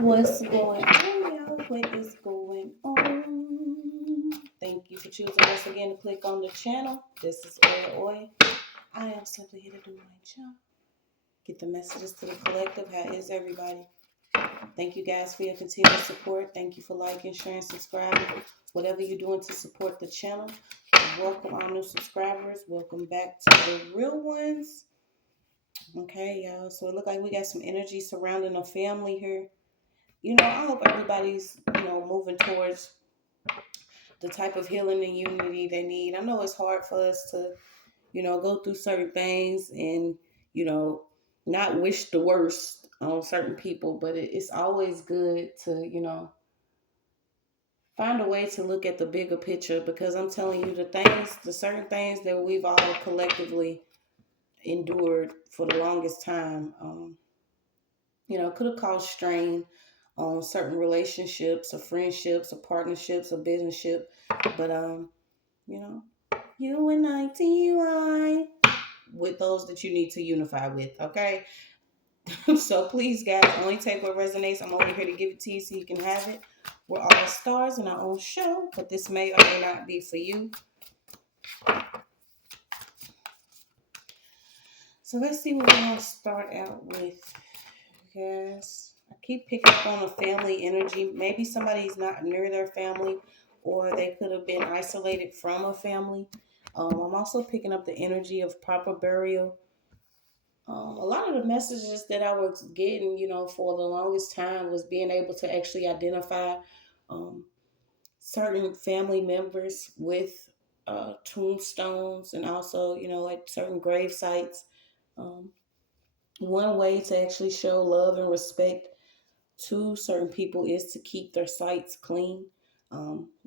What's going on, y'all? What is going on? Thank you for choosing us again to click on the channel. This is OYAOY. I am simply here to do my job. Get the messages to the collective. How is everybody? Thank you guys for your continued support. Thank you for liking, sharing, subscribing. Whatever you're doing to support the channel. Welcome our new subscribers. Welcome back to the real ones. Okay, y'all. So it looks like we got some energy surrounding a family here. I hope everybody's, moving towards the type of healing and unity they need. I know it's hard for us to, go through certain things and, you know, not wish the worst on certain people, but it's always good to, find a way to look at the bigger picture because I'm telling you the certain things that we've all collectively endured for the longest time, could have caused strain on certain relationships or friendships or partnerships or businessship. But you know, UNITY with those that you need to unify with, okay? So please guys, only take what resonates. I'm only here to give it to you so you can have it. We're all stars in our own show, but this may or may not be for you. So let's see what we're gonna start out with. Yes. I keep picking up on a family energy. Maybe somebody's not near their family or they could have been isolated from a family. I'm also picking up the energy of proper burial. A lot of the messages that I was getting, for the longest time was being able to actually identify um, certain family members with tombstones and also, like certain grave sites. Um, One way to actually show love and respect to certain people is to keep their sites clean.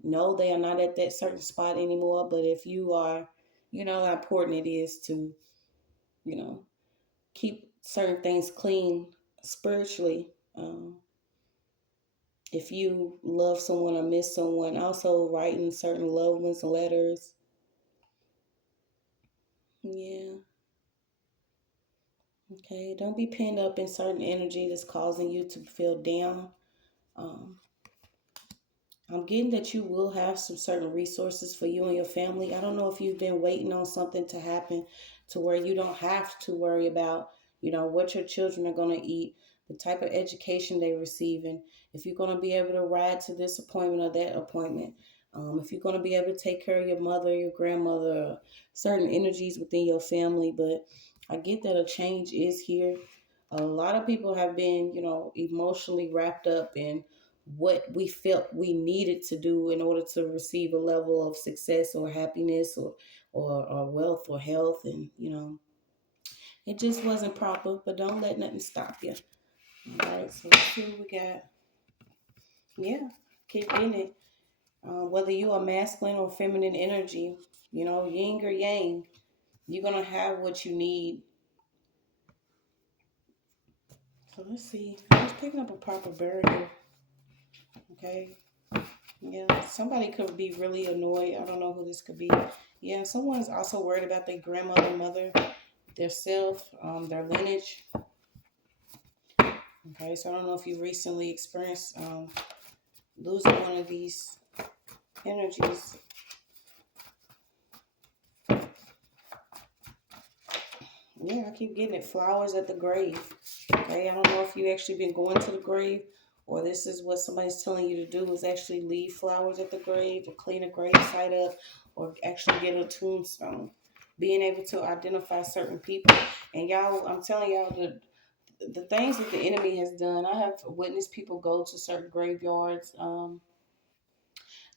No, they are not at that certain spot anymore, but if you are, you know how important it is to, you know, keep certain things clean spiritually. If you love someone or miss someone, also writing certain loved ones letters. Yeah. Okay. Don't be pinned up in certain energy that's causing you to feel down. Um, I'm getting that you will have some certain resources for you and your family. I don't know if you've been waiting on something to happen to where you don't have to worry about, what your children are going to eat, the type of education they're receiving, if you're going to be able to ride to this appointment or that appointment, if you're going to be able to take care of your mother, your grandmother, certain energies within your family. But I get that a change is here. A lot of people have been, emotionally wrapped up in what we felt we needed to do in order to receive a level of success or happiness or wealth or health. And, it just wasn't proper, but don't let nothing stop you. All right, so let's see what we got. Yeah, keep in it. Whether you are masculine or feminine energy, yin or yang, you're going to have what you need. So let's see. I was picking up a proper burial. Okay. Yeah, somebody could be really annoyed. I don't know who this could be. Yeah, someone's also worried about their grandmother, mother, their self, their lineage. Okay, so I don't know if you recently experienced losing one of these energies. Yeah, I keep getting it. Flowers at the grave. Okay, I don't know if you actually been going to the grave or this is what somebody's telling you to do is actually leave flowers at the grave or clean a grave site up or actually get a tombstone. Being able to identify certain people. And y'all, I'm telling y'all the things that the enemy has done. I have witnessed people go to certain graveyards.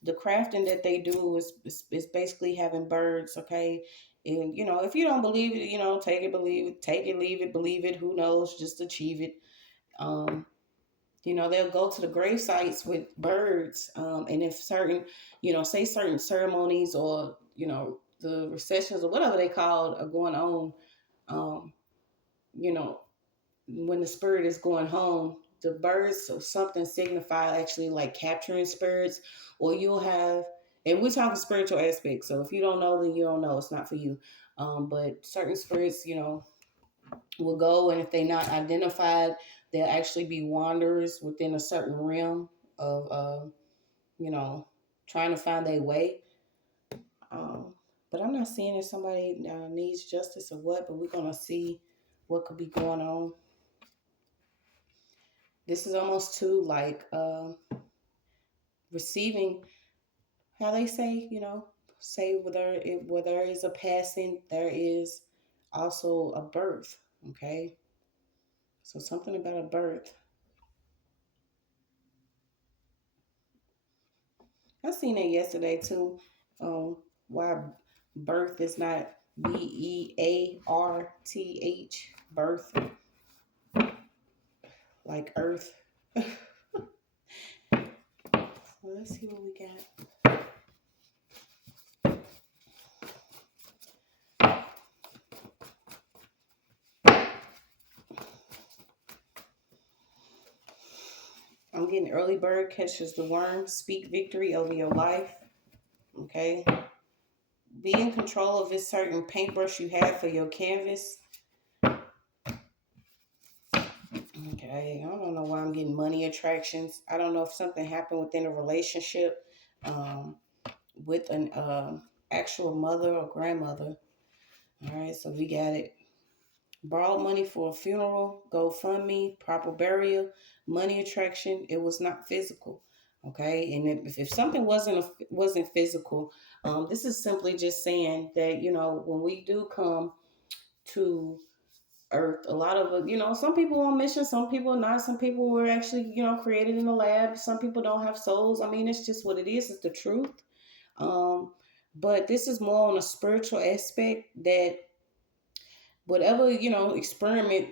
The crafting that they do is basically having birds, okay? And if you don't believe it, take it, believe it, take it, leave it, believe it, who knows, just achieve it. Um, they'll go to the grave sites with birds. And if certain, say certain ceremonies or, the recessions or whatever they call are going on, um, you know, when the spirit is going home, the birds or something signify actually like capturing spirits, or you'll have, and we're talking spiritual aspects. So if you don't know, then you don't know. It's not for you. But certain spirits, will go, and if they're not identified, They'll actually be wanderers within a certain realm of, you know, trying to find their way. Um, but I'm not seeing if somebody needs justice or what, but we're going to see what could be going on. This is almost too like receiving, how they say, say where there is a passing, there is also a birth. Okay. So something about a birth. I seen it yesterday too. Why birth is not Bearth, birth, like earth. Well, let's see what we got. I'm getting early bird catches the worm. Speak victory over your life. Okay. Be in control of this certain paintbrush you have for your canvas. Okay. I don't know why I'm getting money attractions. I don't know if something happened within a relationship with an actual mother or grandmother. All right. So we got it. Borrowed money for a funeral, GoFundMe, proper burial, money attraction. It was not physical. Okay, and if something wasn't physical, this is simply just saying that when we do come to Earth, a lot of some people on mission, some people not, some people were actually created in the lab. Some people don't have souls. I mean, it's just what it is. It's the truth. Um, but this is more on a spiritual aspect that whatever experiment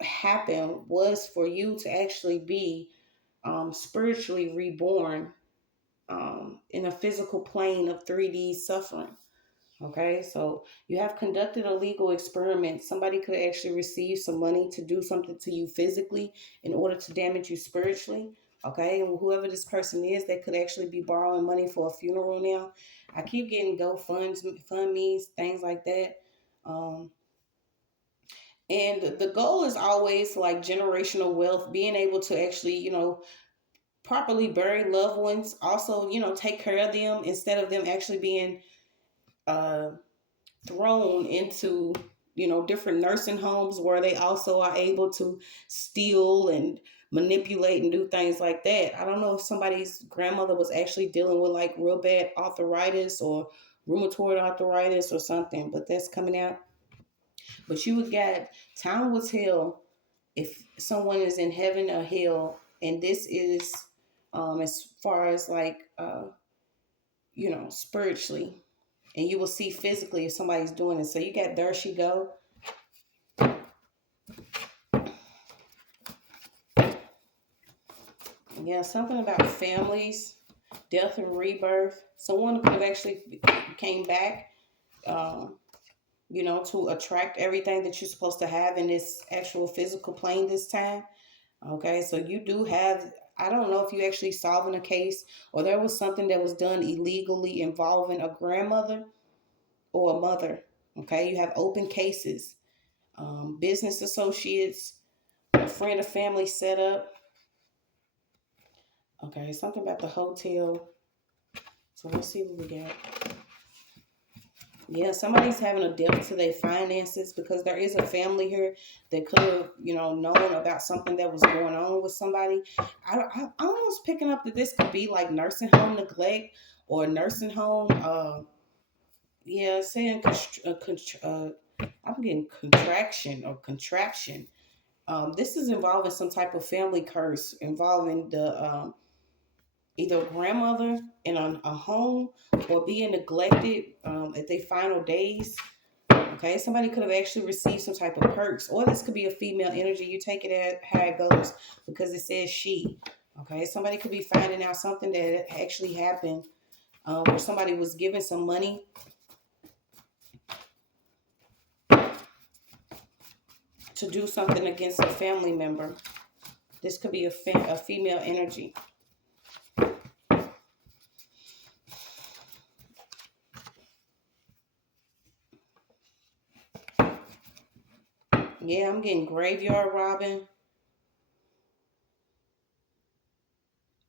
happened was for you to actually be spiritually reborn in a physical plane of 3D suffering. Okay, so you have conducted a legal experiment. Somebody could actually receive some money to do something to you physically in order to damage you spiritually. Okay, and whoever this person is, they could actually be borrowing money for a funeral now. I keep getting GoFundMes, things like that. Um, and the goal is always like generational wealth, being able to actually, properly bury loved ones. Also, take care of them instead of them actually being uh, thrown into, different nursing homes where they also are able to steal and manipulate and do things like that. I don't know if somebody's grandmother was actually dealing with like real bad arthritis or rheumatoid arthritis or something, but that's coming out. But you would get time will tell if someone is in heaven or hell, and this is as far as like spiritually, and you will see physically if somebody's doing it. So you got there she go. Yeah, something about families, death and rebirth. Someone could have actually came back, um, to attract everything that you're supposed to have in this actual physical plane this time. Okay, so you do have, I don't know if you actually solving a case or there was something that was done illegally involving a grandmother or a mother. Okay, you have open cases, business associates, a friend or family setup. Okay, something about the hotel. So let's see what we got. Yeah, somebody's having a depth to their finances because there is a family here that could have, known about something that was going on with somebody. I'm almost picking up that this could be like nursing home neglect or nursing home. Yeah, saying I'm getting contraction or contraption. This is involving some type of family curse involving the either a grandmother in a home or being neglected at their final days. Okay, somebody could have actually received some type of perks, or this could be a female energy. You take it at how it goes because it says she. Okay, somebody could be finding out something that actually happened where somebody was given some money to do something against a family member. This could be a female energy. Yeah, I'm getting graveyard robbing.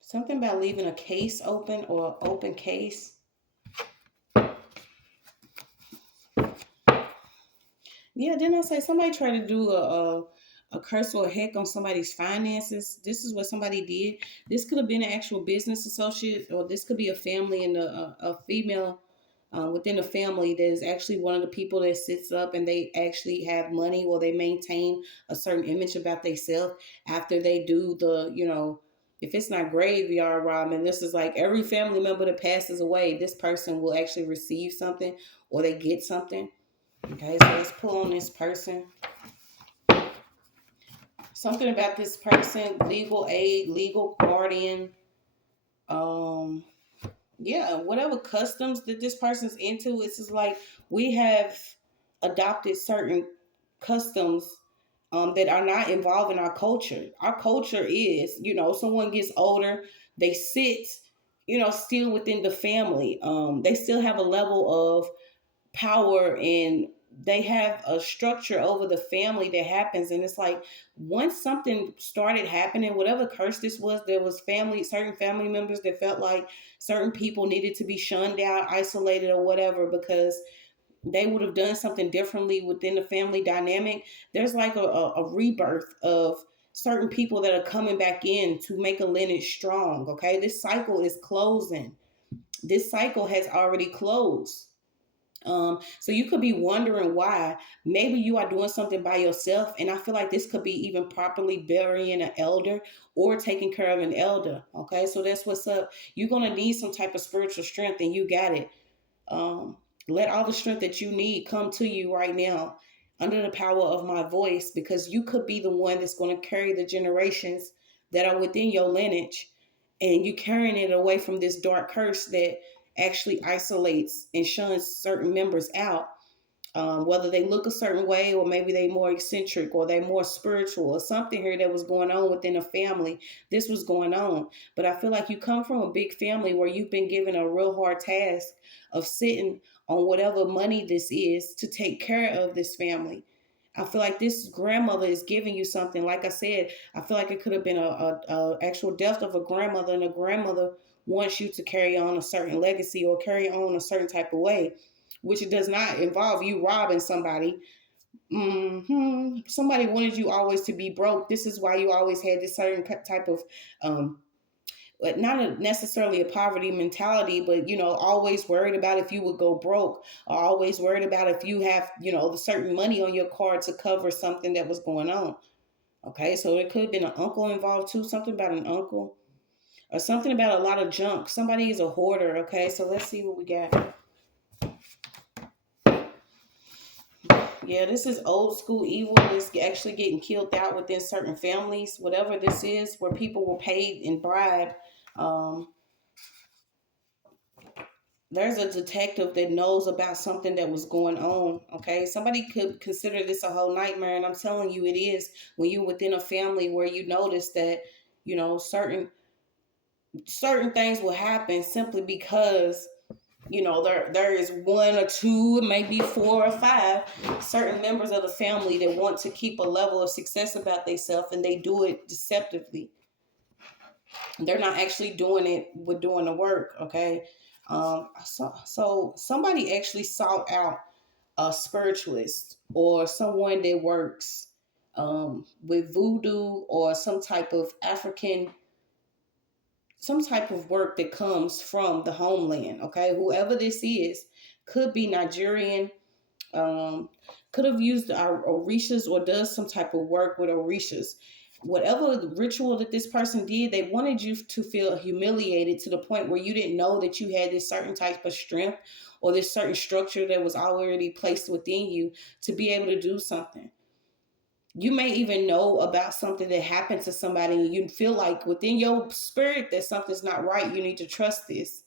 Something about leaving a case open or open case. Yeah, didn't I say somebody tried to do a curse or a heck on somebody's finances? This is what somebody did. This could have been an actual business associate, or this could be a family and a female within a family that is actually one of the people that sits up and they actually have money, or they maintain a certain image about themselves after they do the, if it's not graveyard robbing, this is like every family member that passes away, this person will actually receive something or they get something. Okay, so let's pull on this person. Something about this person, legal aid, legal guardian, um, yeah, whatever customs that this person's into, it's just like we have adopted certain customs that are not involved in our culture. Our culture is, someone gets older, they sit, still within the family. They still have a level of power, and they have a structure over the family that happens. And it's like once something started happening, whatever curse this was, there was certain family members that felt like certain people needed to be shunned out, isolated, or whatever, because they would have done something differently within the family dynamic. There's like a rebirth of certain people that are coming back in to make a lineage strong. Okay, this cycle is closing. This cycle has already closed. So you could be wondering why. Maybe you are doing something by yourself, and I feel like this could be even properly burying an elder or taking care of an elder. Okay, so that's what's up. You're gonna need some type of spiritual strength, and you got it. Um, Let all the strength that you need come to you right now under the power of my voice, because you could be the one that's going to carry the generations that are within your lineage, and you carrying it away from this dark curse that actually isolates and shuns certain members out, whether they look a certain way, or maybe they more eccentric, or they more spiritual, or something here that was going on within a family. This was going on. But I feel like you come from a big family where you've been given a real hard task of sitting on whatever money this is to take care of this family. I feel like this grandmother is giving you something. Like I said, I feel like it could have been a actual death of a grandmother, and a grandmother wants you to carry on a certain legacy or carry on a certain type of way, which it does not involve you robbing somebody. Somebody wanted you always to be broke. This is why you always had this certain type of, but not necessarily a poverty mentality, but always worried about if you would go broke, or always worried about if you have, the certain money on your card to cover something that was going on. Okay, so it could have been an uncle involved too, something about an uncle, or something about a lot of junk. Somebody is a hoarder. Okay, so let's see what we got. Yeah, this is old school evil. It's actually getting killed out within certain families. Whatever this is, where people were paid and bribed. Um, there's a detective that knows about something that was going on. Okay, somebody could consider this a whole nightmare, and I'm telling you, it is when you're within a family where you notice that certain things will happen simply because there is one or two, maybe four or five certain members of the family that want to keep a level of success about themselves, and they do it deceptively. They're not actually doing it with doing the work. Okay, so somebody actually sought out a spiritualist or someone that works with voodoo or some type of work that comes from the homeland. Okay, whoever this is could be Nigerian, um, could have used our orishas or does some type of work with orishas. Whatever ritual that this person did, they wanted you to feel humiliated to the point where you didn't know that you had this certain type of strength or this certain structure that was already placed within you to be able to do something. You may even know about something that happened to somebody, and you feel like within your spirit that something's not right. You need to trust this.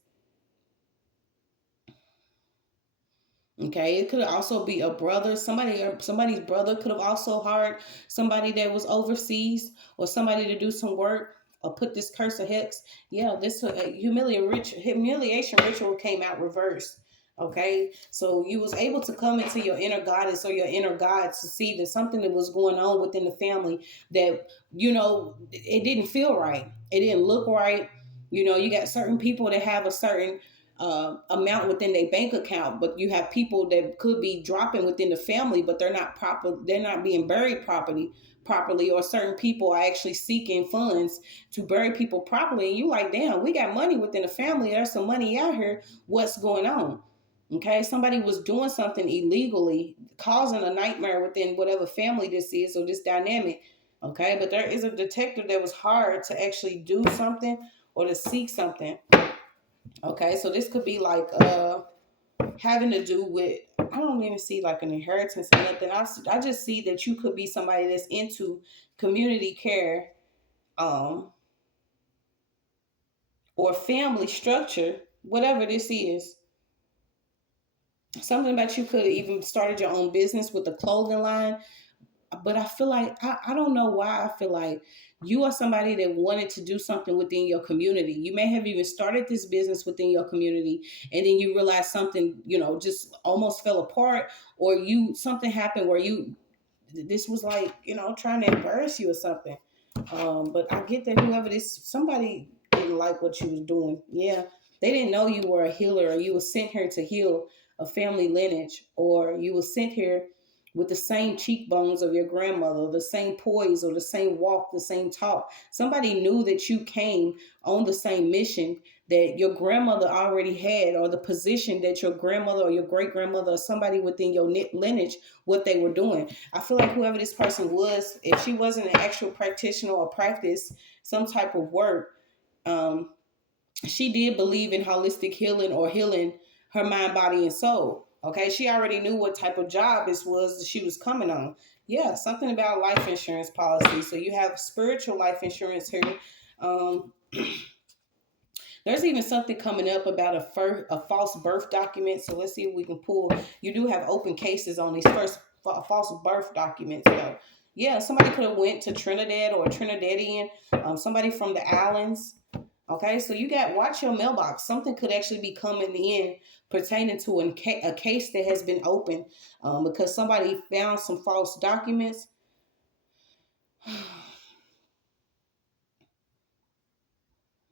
Okay, it could also be a brother. Somebody's brother could have also hired somebody that was overseas, or somebody to do some work or put this curse of hex. Yeah, this humiliation ritual came out reversed. Okay, so you was able to come into your inner goddess or your inner god to see that something that was going on within the family that it didn't feel right. It didn't look right. You know, you got certain people that have a certain amount within their bank account, but you have people that could be dropping within the family, but they're not proper. They're not being buried properly, or certain people are actually seeking funds to bury people properly. And you like, damn, we got money within the family. There's some money out here. What's going on? Okay, somebody was doing something illegally, causing a nightmare within whatever family this is or this dynamic. Okay, but there is a detective that was hired to actually do something or to seek something. Okay, so this could be like having to do with, I don't even see like an inheritance or nothing. I just see that you could be somebody that's into community care, um, or family structure, whatever this is. Something about you could have even started your own business with a clothing line. But I feel like I don't know why I feel like you are somebody that wanted to do something within your community. You may have even started this business within your community, and then you realize something, just almost fell apart, or something happened where this was like, trying to embarrass you or something. But I get that somebody didn't like what you was doing. Yeah. They didn't know you were a healer, or you were sent here to heal a family lineage, or you were sent here with the same cheekbones of your grandmother, the same poise, or the same walk, the same talk. Somebody knew that you came on the same mission that your grandmother already had, or the position that your grandmother or your great grandmother or somebody within your lineage, what they were doing. I feel like whoever this person was, if she wasn't an actual practitioner or practice some type of work, um, she did believe in holistic healing, or healing her mind, body, and soul. Okay, she already knew what type of job this was that she was coming on. Yeah, something about life insurance policy. So you have spiritual life insurance here. Um, there's even something coming up about a false birth document. So let's see if we can pull. You do have open cases on these first false birth documents, though. Yeah, somebody could have went to Trinidad or Trinidadian. Somebody from the islands. Okay, so watch your mailbox. Something could actually be coming in pertaining to a case that has been opened, because somebody found some false documents.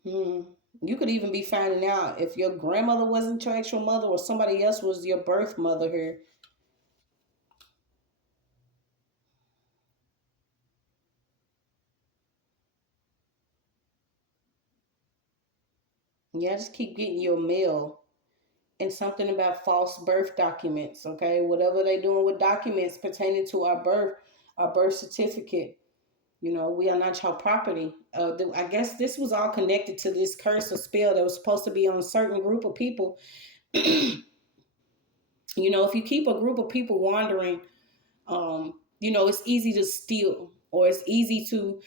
Hmm. You could even be finding out if your grandmother wasn't your actual mother, or somebody else was your birth mother here. Yeah, just keep getting your mail, and something about false birth documents. Okay, whatever they doing with documents pertaining to our birth certificate. We are not your property. I guess this was all connected to this curse or spell that was supposed to be on a certain group of people. If you keep a group of people wandering, it's easy to steal, or it's easy to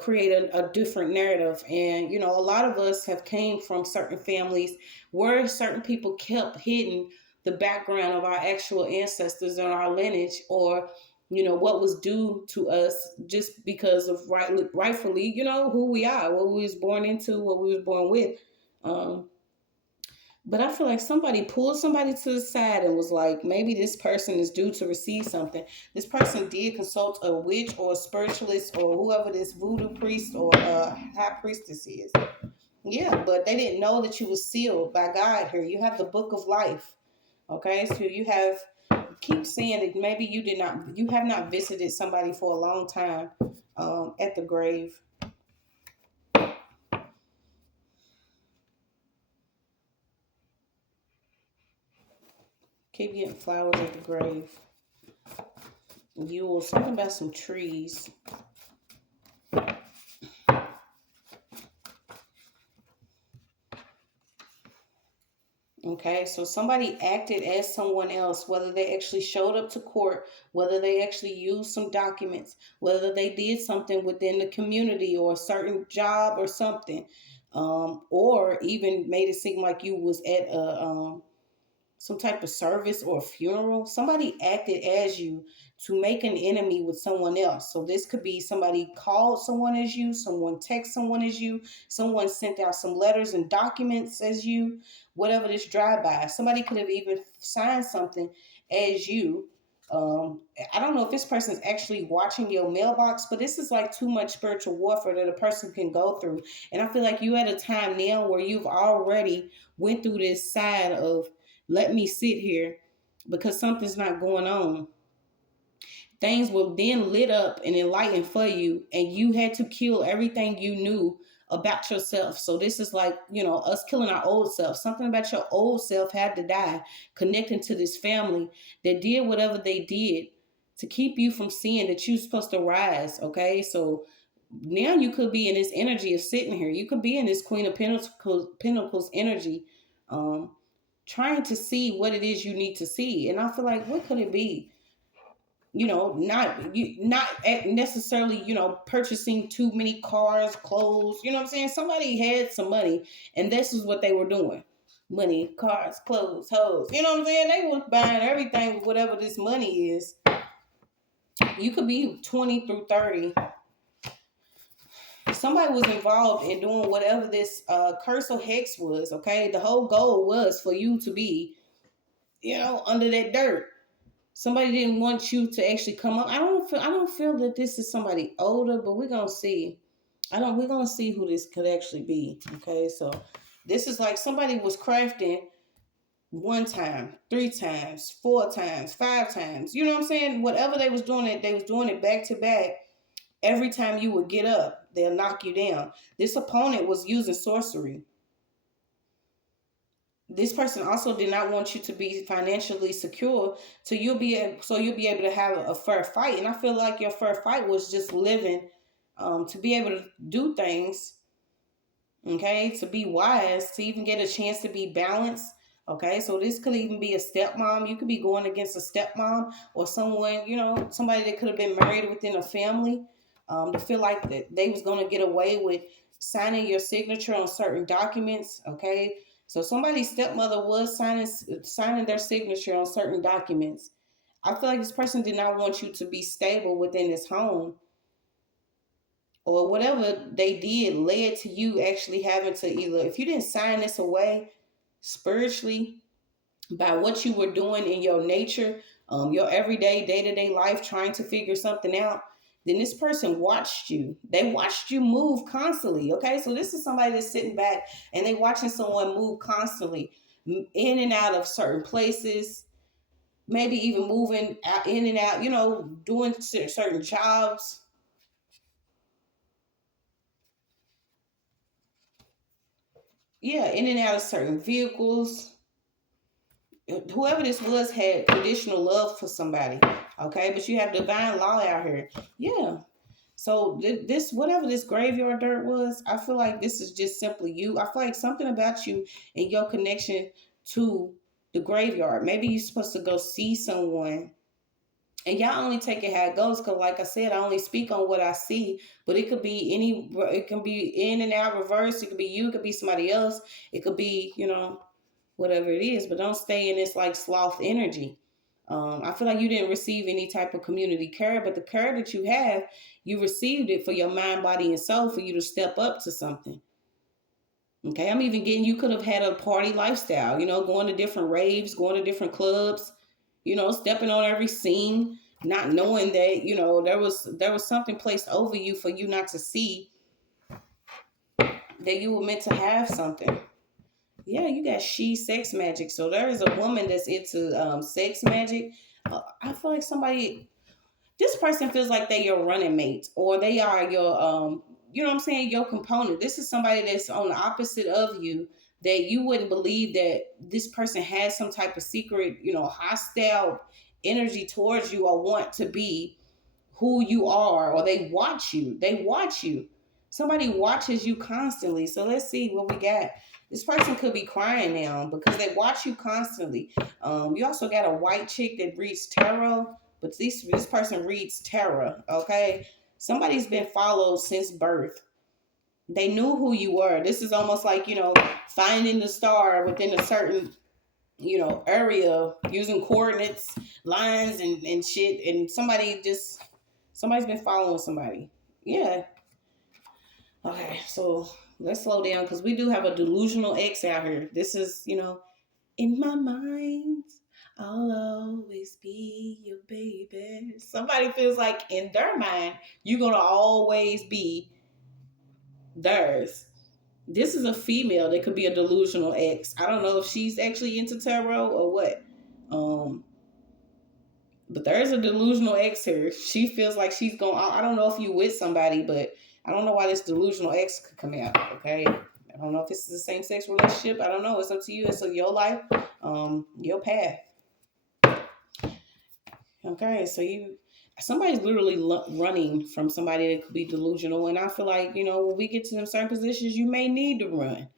create a different narrative. And, a lot of us have came from certain families where certain people kept hidden the background of our actual ancestors and our lineage, or, what was due to us, just because of rightfully, who we are, what we was born into, what we was born with. Um, but I feel like somebody pulled somebody to the side and was like, maybe this person is due to receive something. This person did consult a witch or a spiritualist, or whoever this voodoo priest or high priestess is. Yeah, but they didn't know that you was sealed by God here. You have the book of life. Okay, so keep saying that maybe you have not visited somebody for a long time, at the grave. Keep getting flowers at the grave. You will something about some trees. Okay, so somebody acted as someone else, whether they actually showed up to court, whether they actually used some documents, whether they did something within the community or a certain job or something, or even made it seem like you was at some type of service or a funeral. Somebody acted as you to make an enemy with someone else. So this could be somebody called someone as you, someone text someone as you, someone sent out some letters and documents as you, whatever this drive by. Somebody could have even signed something as you. I don't know if this person is actually watching your mailbox, but this is like too much spiritual warfare that a person can go through. And I feel like you at a time now where you've already went through this side of, let me sit here because something's not going on. Things were then lit up and enlightened for you, and you had to kill everything you knew about yourself. So this is like, us killing our old self. Something about your old self had to die, connecting to this family that did whatever they did to keep you from seeing that you're supposed to rise. Okay, so now you could be in this energy of sitting here. You could be in this Queen of Pentacles energy, trying to see what it is you need to see. And I feel like, what could it be? Not necessarily, purchasing too many cars, clothes. You know what I'm saying? Somebody had some money, and this is what they were doing: money, cars, clothes, hoes. You know what I'm saying? They were buying everything with whatever this money is. You could be 20 through 30. Somebody was involved in doing whatever this curse or hex was. Okay, the whole goal was for you to be, under that dirt. Somebody didn't want you to actually come up. I don't feel that this is somebody older, but we're gonna see. We're gonna see who this could actually be. Okay, so this is like somebody was crafting one time, 3 times, 4 times, 5 times. You know what I'm saying? Whatever they was doing it back to back. Every time you would get up, they'll knock you down. This opponent was using sorcery. This person also did not want you to be financially secure, so you'll be able to have a fair fight. And I feel like your fair fight was just living, to be able to do things, okay, to be wise, to even get a chance to be balanced. Okay, so this could even be a stepmom. You could be going against a stepmom or someone, somebody that could have been married within a family, to feel like that they was going to get away with signing your signature on certain documents. Okay, so somebody's stepmother was signing their signature on certain documents. I feel like this person did not want you to be stable within this home, or whatever they did led to you actually having to, either, if you didn't sign this away spiritually by what you were doing in your nature, your everyday, day-to-day life, trying to figure something out, then this person watched you. They watched you move constantly. Okay, so this is somebody that's sitting back and they watching someone move constantly in and out of certain places, maybe even moving out, in and out, doing certain jobs. Yeah, in and out of certain vehicles. Whoever this was had traditional love for somebody. Okay, but you have divine law out here. Yeah. So this, whatever this graveyard dirt was, I feel like this is just simply you. I feel like something about you and your connection to the graveyard. Maybe you're supposed to go see someone, and y'all only take it how it goes. Cause like I said, I only speak on what I see, but it could be it can be in and out reverse. It could be you, it could be somebody else. It could be, whatever it is, but don't stay in this like sloth energy. I feel like you didn't receive any type of community care, but the care that you have, you received it for your mind, body, and soul, for you to step up to something. Okay, I'm even getting, you could have had a party lifestyle, going to different raves, going to different clubs, stepping on every scene, not knowing that, there was something placed over you for you not to see that you were meant to have something. Yeah, you got she sex magic. So there is a woman that's into sex magic. I feel like this person feels like they're your running mate, or they are your, you know what I'm saying, your component. This is somebody that's on the opposite of you, that you wouldn't believe that this person has some type of secret, hostile energy towards you, or want to be who you are, or they watch you. They watch you. Somebody watches you constantly. So let's see what we got. This person could be crying now because they watch you constantly. You also got a white chick that reads tarot, but this person reads tarot. Okay, somebody's been followed since birth. They knew who you were. This is almost like, finding the star within a certain, area, using coordinates, lines, and shit. And somebody's been following somebody. Yeah. Okay, so let's slow down because we do have a delusional ex out here. This is, in my mind, I'll always be your baby. Somebody feels like in their mind, you're going to always be theirs. This is a female that could be a delusional ex. I don't know if she's actually into tarot or what. Um, but there's a delusional ex here. She feels like she's going. I don't know if you with somebody, but I don't know why this delusional ex could come out. Okay, I don't know if this is a same sex relationship. I don't know. It's up to you. It's your life, your path. Okay, so somebody's literally running from somebody that could be delusional, and I feel like when we get to them certain positions, you may need to run.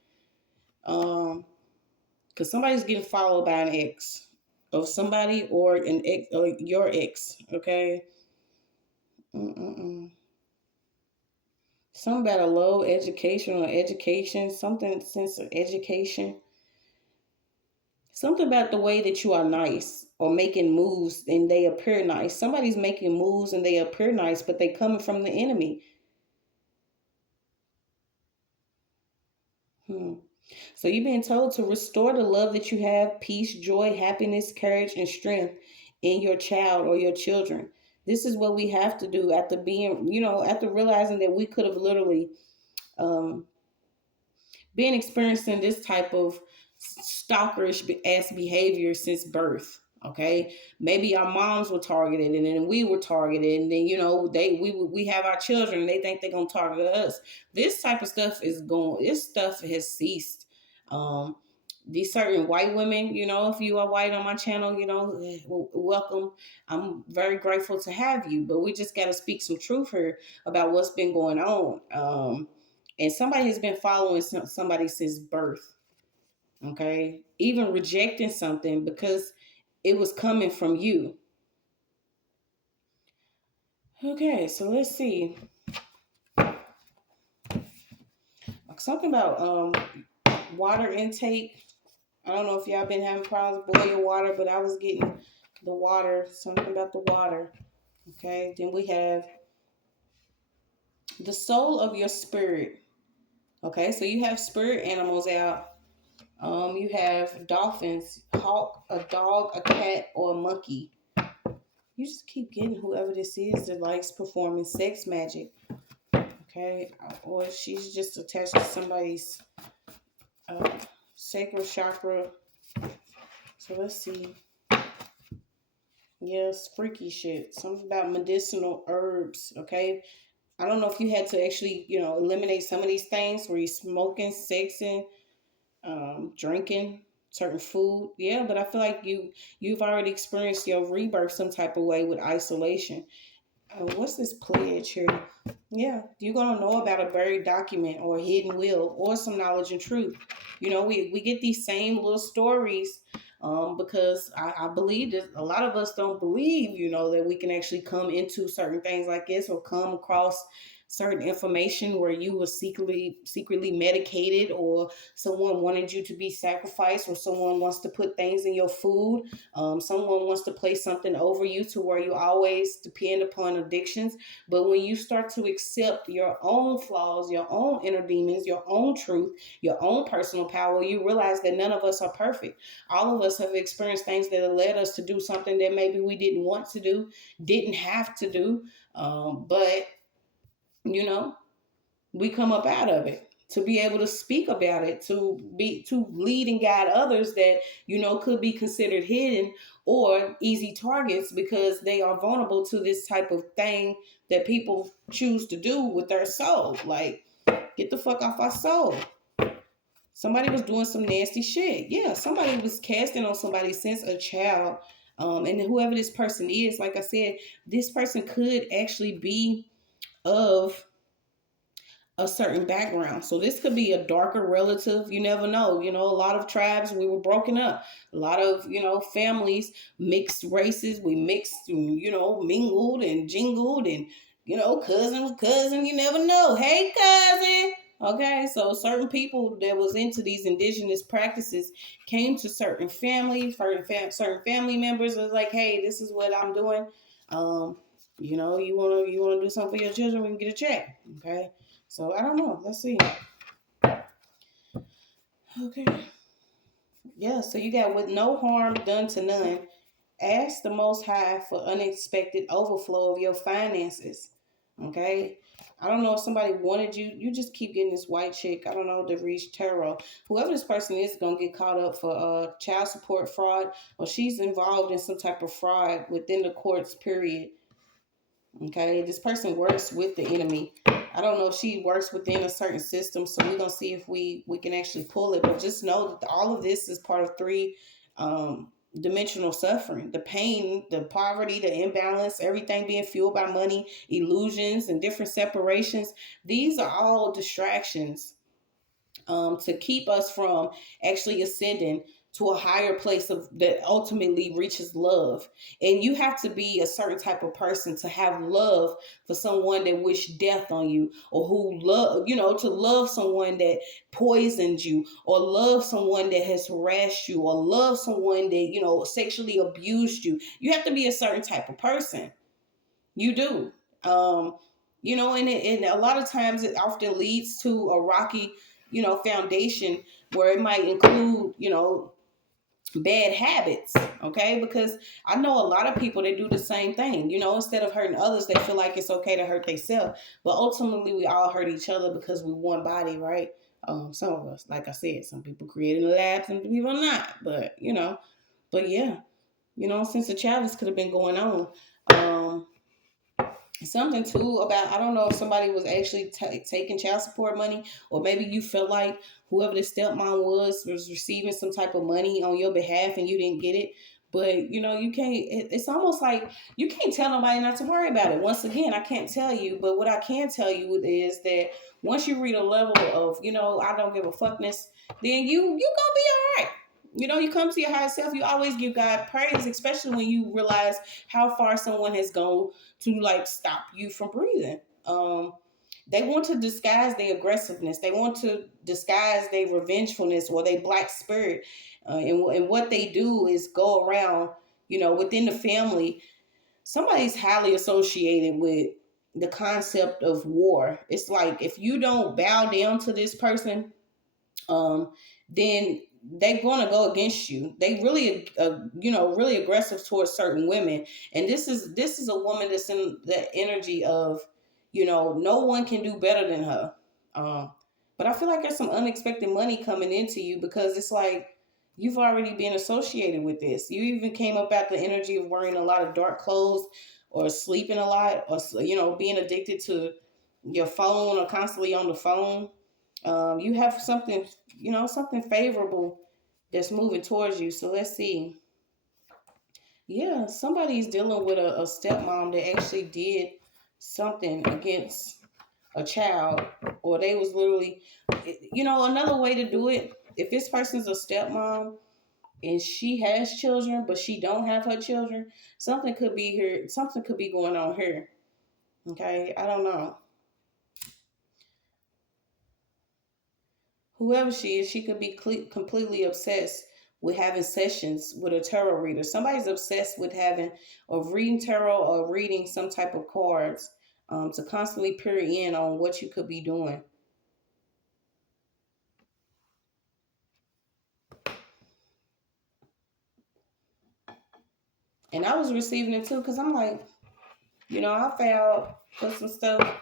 Because somebody's getting followed by an ex of somebody or an ex or your ex. Okay. Mm-mm-mm. Something about a low education or education, something sense of education. Something about the way that you are nice or making moves and they appear nice. Somebody's making moves and they appear nice, but they coming from the enemy. So you're being told to restore the love that you have, peace, joy, happiness, courage, and strength in your child or your children. This is what we have to do after after realizing that we could have literally um, been experiencing this type of stalkerish ass behavior since birth. Okay, maybe our moms were targeted, and then we were targeted, and then we have our children, and they think they're gonna target us. This type of stuff is going. This stuff has ceased. Um, these certain white women, if you are white on my channel, welcome. I'm very grateful to have you, but we just got to speak some truth here about what's been going on. And somebody has been following somebody since birth. Okay, even rejecting something because it was coming from you. Okay, so let's see. Something about water intake. I don't know if y'all been having problems boiling water, but I was getting the water. Something about the water. Okay, then we have the soul of your spirit. Okay, so you have spirit animals out. You have dolphins, hawk, a dog, a cat, or a monkey. You just keep getting whoever this is that likes performing sex magic. Okay, or she's just attached to somebody's sacral chakra. So let's see. Yes, freaky shit. Something about medicinal herbs. Okay, I don't know if you had to actually, eliminate some of these things where you're smoking, sexing, drinking certain food. Yeah, but I feel like you've already experienced your rebirth some type of way with isolation. What's this pledge here? Yeah, you're gonna know about a buried document or a hidden will or some knowledge and truth. We get these same little stories because I believe that a lot of us don't believe, that we can actually come into certain things like this or come across certain information where you were secretly medicated, or someone wanted you to be sacrificed, or someone wants to put things in your food, someone wants to place something over you to where you always depend upon addictions. But when you start to accept your own flaws, your own inner demons, your own truth, your own personal power, you realize that none of us are perfect. All of us have experienced things that have led us to do something that maybe we didn't want to do, didn't have to do, but we come up out of it to be able to speak about it, to lead and guide others that could be considered hidden or easy targets because they are vulnerable to this type of thing that people choose to do with their soul. Like, get the fuck off our soul. Somebody was doing some nasty shit. Yeah, somebody was casting on somebody since a child. And whoever this person is, like I said, this person could actually be of a certain background. So this could be a darker relative. You never know. A lot of tribes, we were broken up. A lot of, families, mixed races, we mixed, mingled and jingled and, cousin with cousin, you never know. Hey, cousin. Okay, so certain people that was into these indigenous practices came to certain families, certain family members was like, hey, this is what I'm doing. You wanna do something for your children, we can get a check. Okay. So I don't know. Let's see. Okay. Yeah, so you got with no harm done to none. Ask the Most High for unexpected overflow of your finances. Okay? I don't know if somebody wanted you. You just keep getting this white chick. I don't know, to reach tarot. Whoever this person is going to get caught up for child support fraud, or she's involved in some type of fraud within the courts, period. Okay, this person works with the enemy. I don't know if she works within a certain system, so we're gonna see if we can actually pull it. But just know that all of this is part of three dimensional suffering: the pain, the poverty, the imbalance, everything being fueled by money, illusions, and different separations. These are all distractions to keep us from actually ascending to a higher place of that ultimately reaches love. And you have to be a certain type of person to have love for someone that wish death on you, or who love, to love someone that poisoned you, or love someone that has harassed you, or love someone that sexually abused you. You have to be a certain type of person. You do. And a lot of times it often leads to a rocky, foundation, where it might include, bad habits. Okay. Because I know a lot of people that do the same thing. Instead of hurting others, they feel like it's okay to hurt themselves. But ultimately, we all hurt each other because we one body, right? Some of us, like I said, some people created in the lab, some people not. But yeah, since the challenge could have been going on. Something too about, I don't know if somebody was actually taking child support money, or maybe you felt like whoever the stepmom was receiving some type of money on your behalf and you didn't get it. But you can't, it's almost like you can't tell nobody not to worry about it. Once again, I can't tell you, but what I can tell you is that once you reach a level of I don't give a fuckness, then you gonna be all right. You come to your higher self, you always give God praise, especially when you realize how far someone has gone to like stop you from breathing. They want to disguise their aggressiveness. They want to disguise their revengefulness or their black spirit. And what they do is go around, within the family. Somebody's highly associated with the concept of war. It's like if you don't bow down to this person, then they're going to go against you. They really, really aggressive towards certain women. And this is a woman that's in the energy of, no one can do better than her. But I feel like there's some unexpected money coming into you, because it's like you've already been associated with this. You even came up at the energy of wearing a lot of dark clothes, or sleeping a lot, or being addicted to your phone, or constantly on the phone. You have something, something favorable that's moving towards you. So let's see. Yeah, somebody's dealing with a stepmom that actually did something against a child, or they was literally, another way to do it. If this person's a stepmom and she has children, but she don't have her children, something could be here. Something could be going on here. Okay, I don't know. Whoever she is, she could be completely obsessed with having sessions with a tarot reader. Somebody's obsessed with having, or reading tarot, or reading some type of cards, to constantly peer in on what you could be doing. And I was receiving it too, because I'm like, I filed for some stuff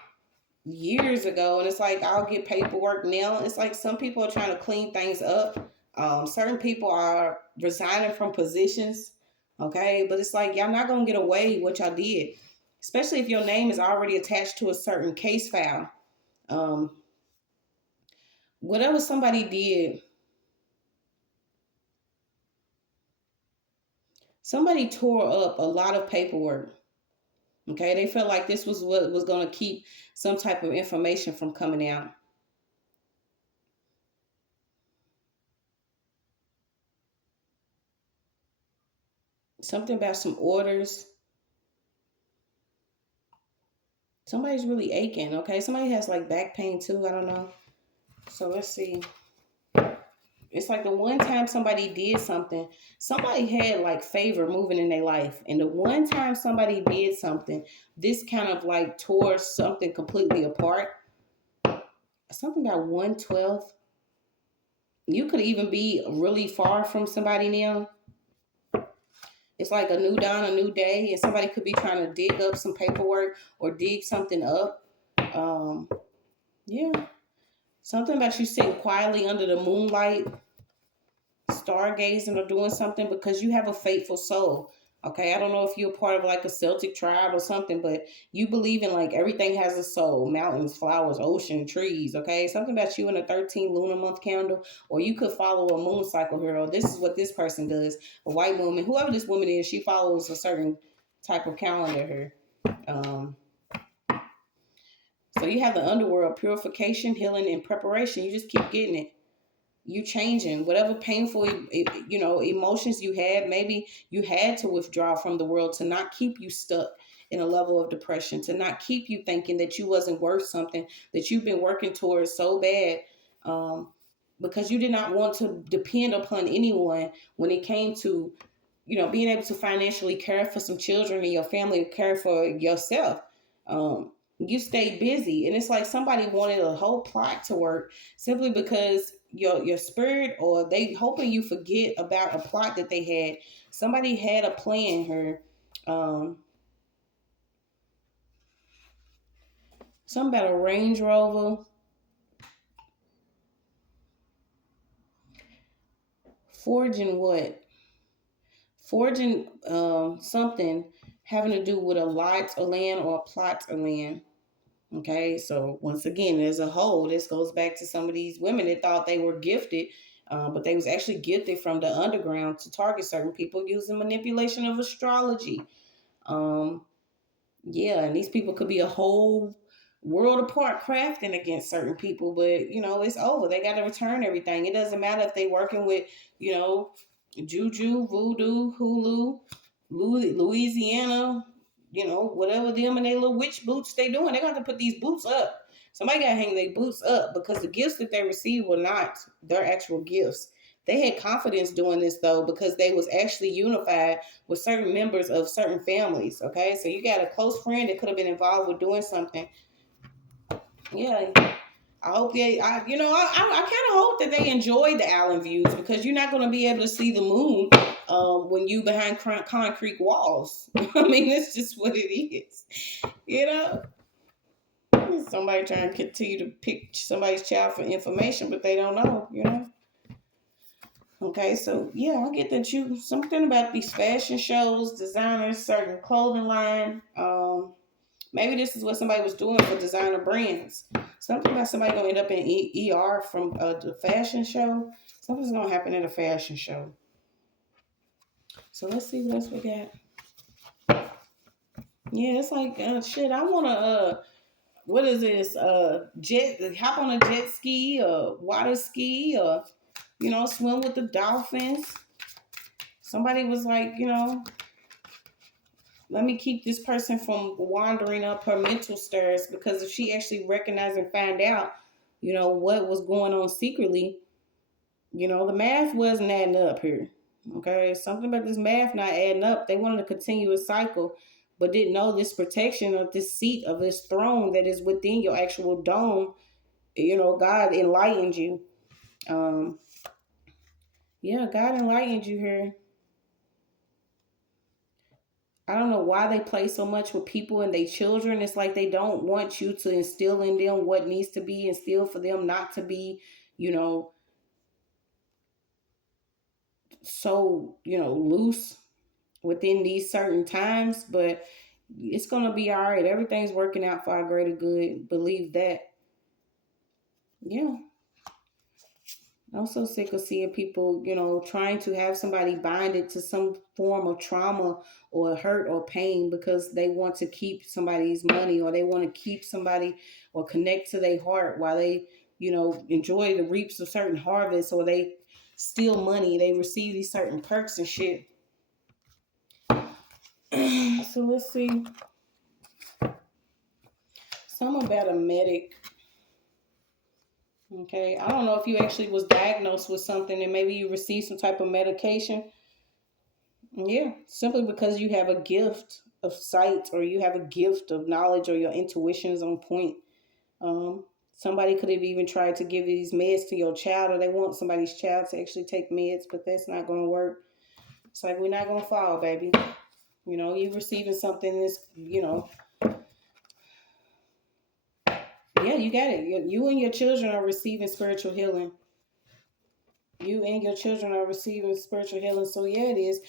years ago, and it's like I'll get paperwork now. It's like some people are trying to clean things up. Certain people are resigning from positions. Okay, but it's like y'all not gonna get away what y'all did, especially if your name is already attached to a certain case file. Um, Whatever somebody did, somebody tore up a lot of paperwork. Okay, they felt like this was what was gonna keep some type of information from coming out. Something about some orders. Somebody's really aching. Okay, somebody has like back pain too. I don't know. So let's see. It's like the one time somebody did something, somebody had like favor moving in their life. And the one time somebody did something, this kind of like tore something completely apart. Something about 112. You could even be really far from somebody now. It's like a new dawn, a new day, and somebody could be trying to dig up some paperwork or dig something up. Um, yeah. Something about you sitting quietly under the moonlight, stargazing or doing something because you have a faithful soul. Okay, I don't know if you're part of like a Celtic tribe or something, but you believe in like everything has a soul: mountains, flowers, ocean, trees. Okay, something about you in a 13 lunar month candle, or you could follow a moon cycle hero. This is what this person does. A white woman, whoever this woman is, she follows a certain type of calendar here. Um, so you have the underworld: purification, healing, and preparation. You just keep getting it. You changing whatever painful emotions you had. Maybe you had to withdraw from the world to not keep you stuck in a level of depression, to not keep you thinking that you wasn't worth something that you've been working towards so bad, because you did not want to depend upon anyone when it came to being able to financially care for some children in your family, care for yourself. You stayed busy, and it's like somebody wanted a whole plot to work simply because your spirit, or they hoping you forget about a plot that they had. Somebody had a plan here. Something about a Range Rover, forging what? Forging something having to do with a lot of land or a plot of land. Okay, so once again, as a whole, this goes back to some of these women that thought they were gifted, but they was actually gifted from the underground to target certain people using manipulation of astrology. Um, yeah, and these people could be a whole world apart crafting against certain people, but it's over. They got to return everything. It doesn't matter if they working with, you know, juju, voodoo, hulu, Louisiana, whatever them and their little witch boots they doing. They got to put these boots up. Somebody got to hang their boots up because the gifts that they received were not their actual gifts. They had confidence doing this though because they was actually unified with certain members of certain families. Okay, so you got a close friend that could have been involved with doing something. Yeah, I hope I kind of hope that they enjoy the island views because you're not going to be able to see the moon when you behind concrete walls. I mean, that's just what it is. You know, somebody trying to continue to pick somebody's child for information, but they don't know. Okay, so yeah, I get that you something about these fashion shows, designers, certain clothing line. Maybe this is what somebody was doing for designer brands. Something about somebody gonna end up in ER from the fashion show. Something's gonna happen at a fashion show. So let's see what else we got. Yeah, it's like shit. I wanna what is this? Hop on a jet ski or water ski or swim with the dolphins. Somebody was like, let me keep this person from wandering up her mental stairs, because if she actually recognized and find out, what was going on secretly, the math wasn't adding up here. Okay, something about this math not adding up. They wanted to continue a cycle, but didn't know this protection of this seat of this throne that is within your actual dome. God enlightened you. Um, yeah, God enlightened you here. I don't know why they play so much with people and their children. It's like they don't want you to instill in them what needs to be instilled for them not to be, you know, so, loose within these certain times. But it's going to be all right. Everything's working out for our greater good. Believe that. Yeah. I'm so sick of seeing people, trying to have somebody binded to some form of trauma or hurt or pain because they want to keep somebody's money, or they want to keep somebody or connect to their heart while they, enjoy the reaps of certain harvests, or they steal money. They receive these certain perks and shit. So let's see. Something about a medic. Okay. I don't know if you actually was diagnosed with something and maybe you received some type of medication. Yeah, simply because you have a gift of sight, or you have a gift of knowledge, or your intuition is on point. Um, Somebody could have even tried to give these meds to your child, or they want somebody's child to actually take meds, but that's not going to work. It's like, we're not going to fall, baby. You know, you receiving something that's, you know, yeah, you got it. You and your children are receiving spiritual healing. You and your children are receiving spiritual healing. So yeah, it is.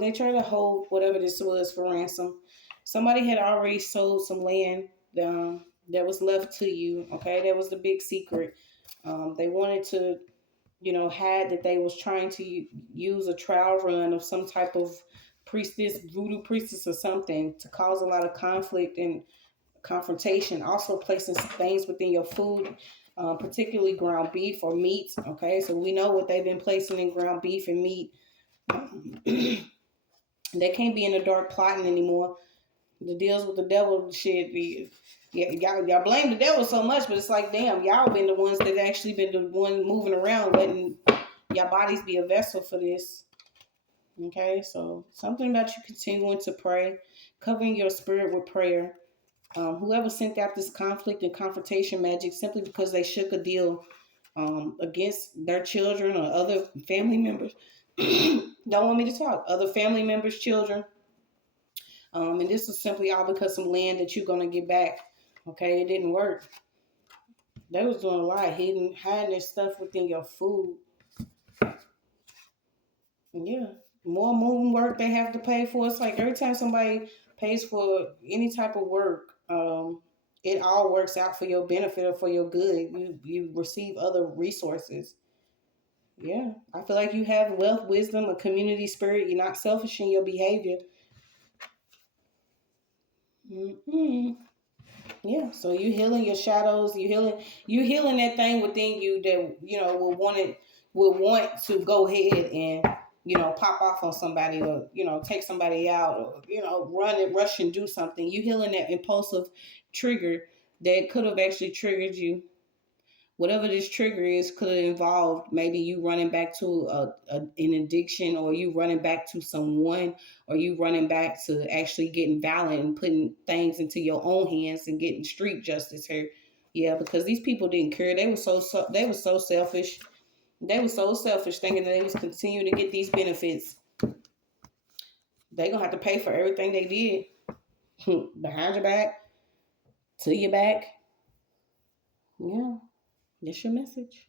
They try to hold whatever this was for ransom. Somebody had already sold some land that was left to you. Okay, that was the big secret. They wanted to, you know, had that they was trying to use a trial run of some type of priestess, voodoo priestess or something, to cause a lot of conflict and confrontation. Also placing things within your food, particularly ground beef or meat. Okay, so we know what they've been placing in ground beef and meat. They can't be in the dark plotting anymore. The deals with the devil shit. Yeah, y'all blame the devil so much, but it's like, damn, y'all been the ones that actually been the one moving around, letting your bodies be a vessel for this. Okay, so something about you continuing to pray, covering your spirit with prayer. Whoever sent out this conflict and confrontation magic simply because they shook a deal against their children or other family members. Don't want me to talk. Other family members' children. And this is simply all because some land that you're going to get back. Okay, it didn't work. They was doing a lot of hiding their stuff within your food. Yeah. More moon work they have to pay for. It's like every time somebody pays for any type of work, it all works out for your benefit or for your good. You receive other resources. Yeah. I feel like you have wealth, wisdom, a community spirit. You're not selfish in your behavior. Mm-hmm. Yeah, so you healing your shadows, you healing that thing within you that, you know, will want to go ahead and, you know, pop off on somebody, or, you know, take somebody out, or, you know, run and rush and do something. You healing that impulsive trigger that could have actually triggered you. Whatever this trigger is could have involved maybe you running back to an addiction, or you running back to someone, or you running back to actually getting violent and putting things into your own hands and getting street justice here. Yeah, because these people didn't care. They were so selfish. They were so selfish, thinking that they was continuing to get these benefits. They gonna have to pay for everything they did behind your back, to your back. Yeah, that's your message.